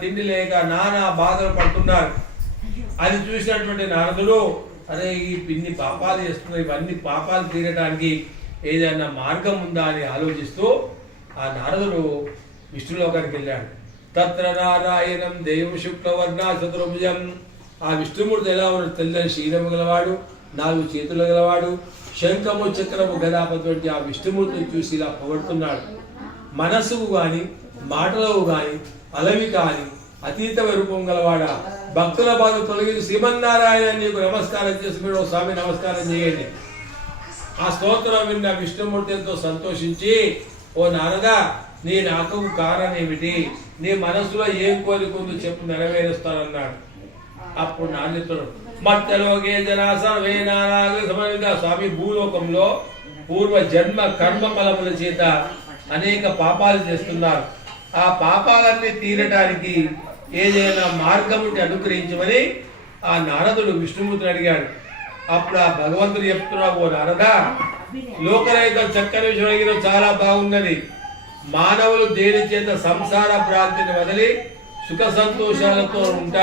తిండి లేక నానా బాధలు పడుతున్నారు. అది చూసినటువంటి నారదుడు, అరే ఇన్ని పాపాలు చేస్తున్నారు, ఇవన్నీ పాపాలు తీరటానికి ఏదైనా మార్గం ఉందా అని ఆలోచిస్తూ ఆ నారదుడు విష్ణులోకానికి వెళ్ళాడు. తత్ర నారాయణం దేవం శుక్లవర్ణ చతుర్భుజం. ఆ విష్ణుమూర్తి ఎలా ఉన్నాడు? తెల్లని శీలము గలవాడు, 4 చేతులు గలవాడు, శంఖము చక్రము గదాపతి ఆ విష్ణుమూర్తిని చూసి ఇలా పొగడుతున్నాడు. మనసుకు గాని మాటలకు గాని అలవి కాని అతీత రూపం గలవాడా, భక్తుల బాధ తొలగించి శ్రీమన్నారాయణ నీకు నమస్కారం చేసి మీరు స్వామి నమస్కారం చేయండి. ఆ స్తోత్రం విన్న విష్ణుమూర్తి ఎంతో సంతోషించి, ఓ నారద నీ నాకు కారణం ఏమిటి, నీ మనసులో ఏం కోరికుందో చెప్పు నెరవేరుస్తానన్నాడు. అప్పుడు నారదుడు మత్తలోకే జనా సర్వే నారాయణ సమన్విత. స్వామి భూలోకంలో పూర్వ జన్మ కర్మ ఫలముల చేత అనేక పాపాలు చేస్తున్నారు. ఆ పాపాలన్నీ తీరటానికి ఏదైనా మార్గం ఉంటే అనుగ్రహించమని ఆ నారదుడు విష్ణుమూర్తిని అడిగాడు. అప్పుడు ఆ భగవంతుడు చెప్తున్నావు, ఓ నారద లోకరైక చక్కని విషయం అడిగిన చాలా బాగున్నది. మానవులు దేని చేత సంసార భ్రాంతిని వదిలి సుఖ సంతోషాలతో ఉంటారు.